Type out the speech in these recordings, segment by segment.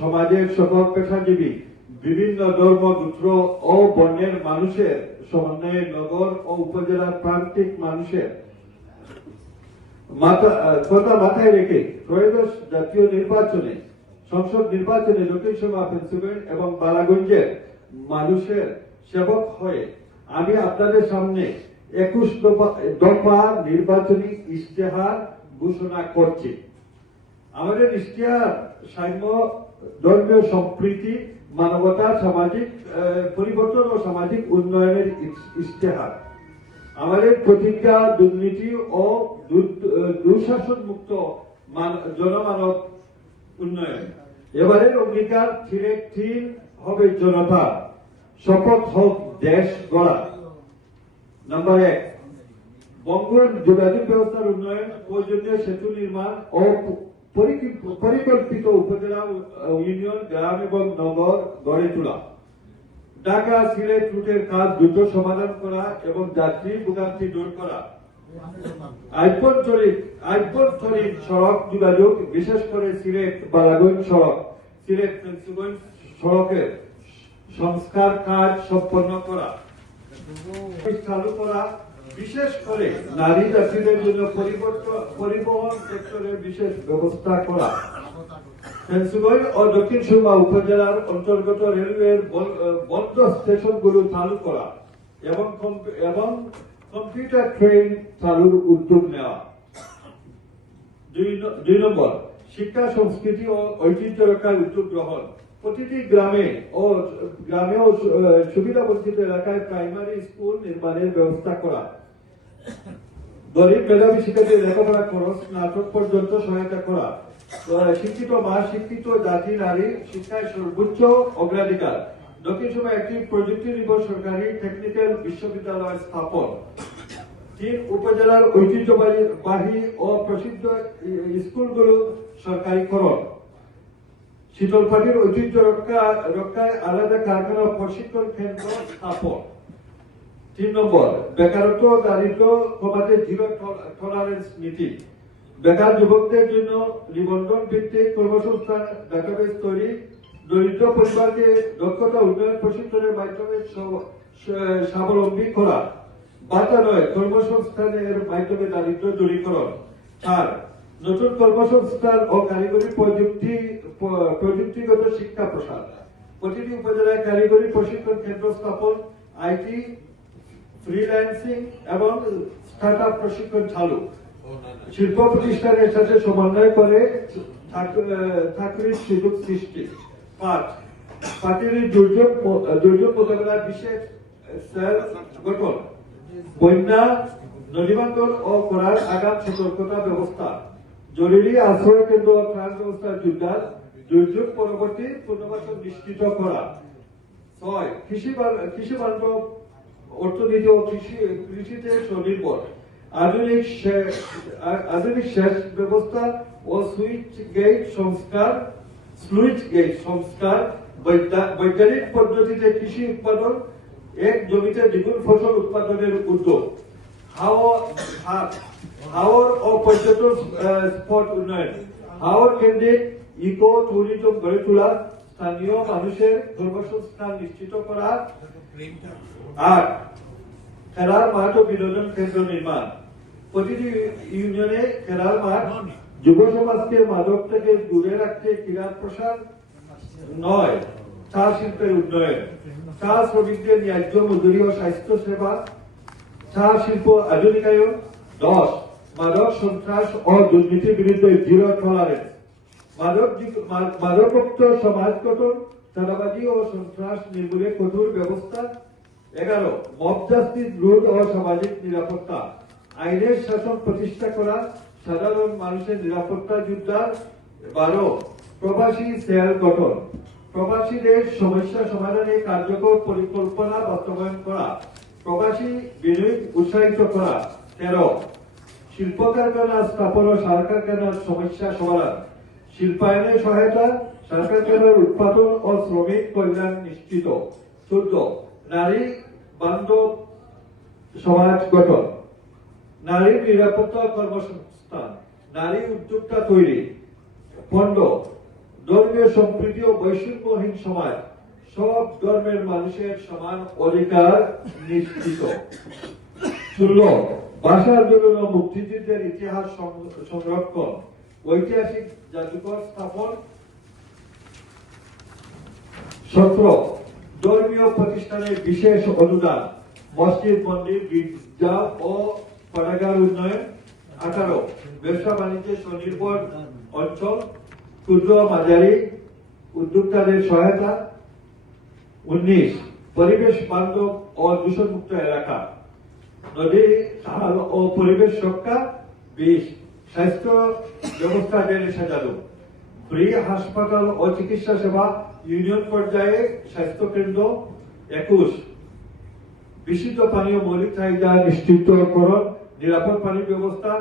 সমাজের সকল পেশাজীবী বিভিন্ন ধর্ম গোত্র ও বর্ণের মানুষের সমন্বয়ে নগর ও উপজেলার প্রান্তিক মানুষের কথা মাথায় রেখে ত্রয়োদশ জাতীয় নির্বাচনে সংসদ নির্বাচনে লোকসভা পেন্সিলভেনিয়া এবং বালাগঞ্জের মানুষের সেবক হয়ে আমি আপনাদের সামনে 21 দফা নির্বাচনী ইশতেহার ঘোষণা করছি। আমাদের ইশতেহার সাম্য, ধর্মীয় সম্প্রীতি, মানবতার সামাজিক পরিবর্তন ও সামাজিক উন্নয়নের ইশতেহার। আমাদের প্রতিজ্ঞা দুর্নীতি ও দুঃশাসন মুক্ত জনমানব উন্নয়ন। এবারের অঙ্গীকার থিম হবে জনতা, শপথ হোক দেশ গড়া। নাম্বার 1, বঙ্গর যোগাযোগ ব্যবস্থার উন্নয়ন, প্রয়োজনীয় সেতু নির্মাণ ও পরিকল্পিত উপজেলা, ইউনিয়ন, গ্রাম এবং নগর গড়ে তোলা। ঢাকা সিলেট রুটের কাজ দ্রুত সমাধান করা এবং যাত্রী ভোগান্তি দূর করা। আভ্যন্তরীণ সড়ক যোগাযোগ, বিশেষ করে সিলেট বালাগঞ্জ সড়ক, সিলেট পেন্সিলগঞ্জ সড়কের সংস্কার কাজ সম্পন্ন করা। চালু করা, বিশেষ করে নারী যাত্রীদের জন্য পরিবহন সেক্টরের বিশেষ ব্যবস্থা করা। পেন্সিলগঞ্জ ও দক্ষিণ সুরমা উপজেলার অন্তর্গত রেলওয়ের বন্ধ স্টেশনগুলো চালু করা এবং কম্পিউটার ট্রেন চালুর উদ্যোগ নেওয়া। 2 নম্বর, শিক্ষা, সংস্কৃতি ও ঐতিহ্য রক্ষার উদ্যোগ গ্রহণ। প্রতিটি গ্রামে ও সুবিধা বঞ্চিত এলাকায় প্রাইমারি স্কুল নির্মাণের ব্যবস্থা করা। গরিব মেধাবী শিক্ষার্থীদের লেখাপড়া খরচ স্নাতক পর্যন্ত সহায়তা করা। শিক্ষিত মা, শিক্ষিত জাতি, নারী শিক্ষায় সর্বোচ্চ অগ্রাধিকার। দক্ষিণ সুরমা একটি প্রযুক্তি নির্ভর সরকারি টেকনিক্যাল বিশ্ববিদ্যালয় স্থাপন। 3, উপজেলার ঐতিহ্যবাহী ও প্রসিদ্ধ স্কুলগুলো সরকারিকরণ। শীতলপাটির ঐতিহ্য রক্ষায় আলাদা কারখানা প্রশিক্ষণ কেন্দ্র স্থাপন। 3 নম্বর, বেকারত্ব দারিদ্র কমাতে জিরো টলারেন্স নীতি। বেকার যুবকদের জন্য নিবন্ধন ভিত্তিক কর্মসংস্থান ডাটাবেস তৈরি। দরিদ্র পরিবারকে দক্ষতা উন্নয়ন প্রশিক্ষণের মাধ্যমে স্বাবলম্বী করা। বাধা নয়, কর্মসংস্থানের মাধ্যমে দারিদ্র দূরীকরণ। 4, নতুন কর্মসংস্থান ও কারিগরি প্রযুক্তিগত শিক্ষা প্রসার। প্রতিটি উপজেলায় কারিগরি প্রশিক্ষণ কেন্দ্র স্থাপন, আইটি, ফ্রিল্যান্সিং এবং স্টার্টআপ প্রশিক্ষণ চালু। শিল্প প্রতিষ্ঠানের সাথে সমন্বয় করে চাকরির সুযোগ সৃষ্টি। 5, প্রাকৃতিক দুর্যোগ মোকাবেলার বিশেষ সেল গঠন। বন্যা, নদীবান্ধব ও করার আগাম সতর্কতা ব্যবস্থা। জরুরি আশ্রয় কেন্দ্র, ত্রাণ ব্যবস্থার জোরদার। দুর্যোগ পরবর্তী পুনর্বাসন নিশ্চিত করা। 6, কৃষি বান্ধব অর্থনীতি ও কৃষিতে স্বনির্ভর। আধুনিক সেচ ব্যবস্থা ও সুইচ গেট সংস্কার। বৈজ্ঞানিক পদ্ধতিতে কৃষি উৎপাদন, এক জমিতে দ্বিগুণ ফসল উৎপাদনের উদ্যোগ। হাওর ও পর্যটন স্পট উন্নয়ন। হাওর কেন্দ্রিক ইকো ট্যুরিজম গড়ে তোলা, স্থানীয় মানুষের কর্মসংস্থান নিশ্চিত করা। 8, খেলার মাঠ ও বিনোদন কেন্দ্র নির্মাণ। প্রতিটি ইউনিয়নে খেলার মাঠ। যুব সমাজকে মাদক থেকে দূরে রাখতে ক্রীড়া প্রসার। 9, চা শিল্পের উন্নয়ন। চা শ্রমিকদের ন্যায্য মজুরি ও স্বাস্থ্য সেবা। চা শিল্প আধুনিকায়ন। 10, মাদক, সন্ত্রাস ও দুর্নীতির বিরুদ্ধে জিরো টলারেন্স। মাদকমুক্ত সমাজ গঠন, চাঁদাবাজি ও সন্ত্রাস নির্মূলে কঠোর ব্যবস্থা। 11, মব জাস্টিস রোধ ও সামাজিক নিরাপত্তা। আইনের শাসন প্রতিষ্ঠা করা, সাধারণ মানুষের নিরাপত্তা জোরদার। 12, প্রবাসী সেল গঠন। প্রবাসীদের সমস্যা সমাধানে কার্যকর পরিকল্পনা বাস্তবায়ন করা। প্রবাসী বিনিয়োগ উৎসাহিত করা। 13, শিল্প কারখানা স্থাপন ও সার কারখানার সমস্যা সমাধান। শিল্পায়নের সহায়তা, সার কারখানার উৎপাদন ও শ্রমিক কল্যাণ নিশ্চিত। 14, নারী বান্ধব সমাজ গঠন। নারীর নিরাপত্তা কর্মসংস্থান, নারী উদ্যোক্তা তৈরি। 15, ধর্মীয় সম্প্রীতি ও বৈষম্যহীন সমাজ, সব ধর্মের মানুষের সমান অধিকার নিশ্চিত। 16 ভাষা আন্দোলন ও মুক্তিযুদ্ধের ইতিহাস সংরক্ষণ, ঐতিহাসিক জাদুঘর স্থাপন। 17 ধর্মীয় প্রতিষ্ঠানের বিশেষ অনুদান, মসজিদ, মন্দির, গির্জা ও পাঠাগার উন্নয়ন। 18 ব্যবসা বাণিজ্যে স্বনির্ভর অঞ্চল, ক্ষুদ্র মাঝারি উদ্যোক্তাদের সহায়তা। 19 পরিবেশ বান্ধব ও দূষণমুক্ত এলাকা, নদী, খাল ও পরিবেশ রক্ষা। 20 স্বাস্থ্য ব্যবস্থা বেড়ে সাজানো, ফ্রি হাসপাতাল ও চিকিৎসা সেবা, ইউনিয়ন পর্যায়ে স্বাস্থ্য কেন্দ্র। 21 বিশুদ্ধ পানীয় মৌলিক চাহিদা নিশ্চিতকরণ, নিরাপদ পানি ব্যবস্থা,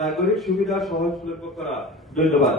নাগরিক সুবিধা সহজলভ্য করা। ধন্যবাদ।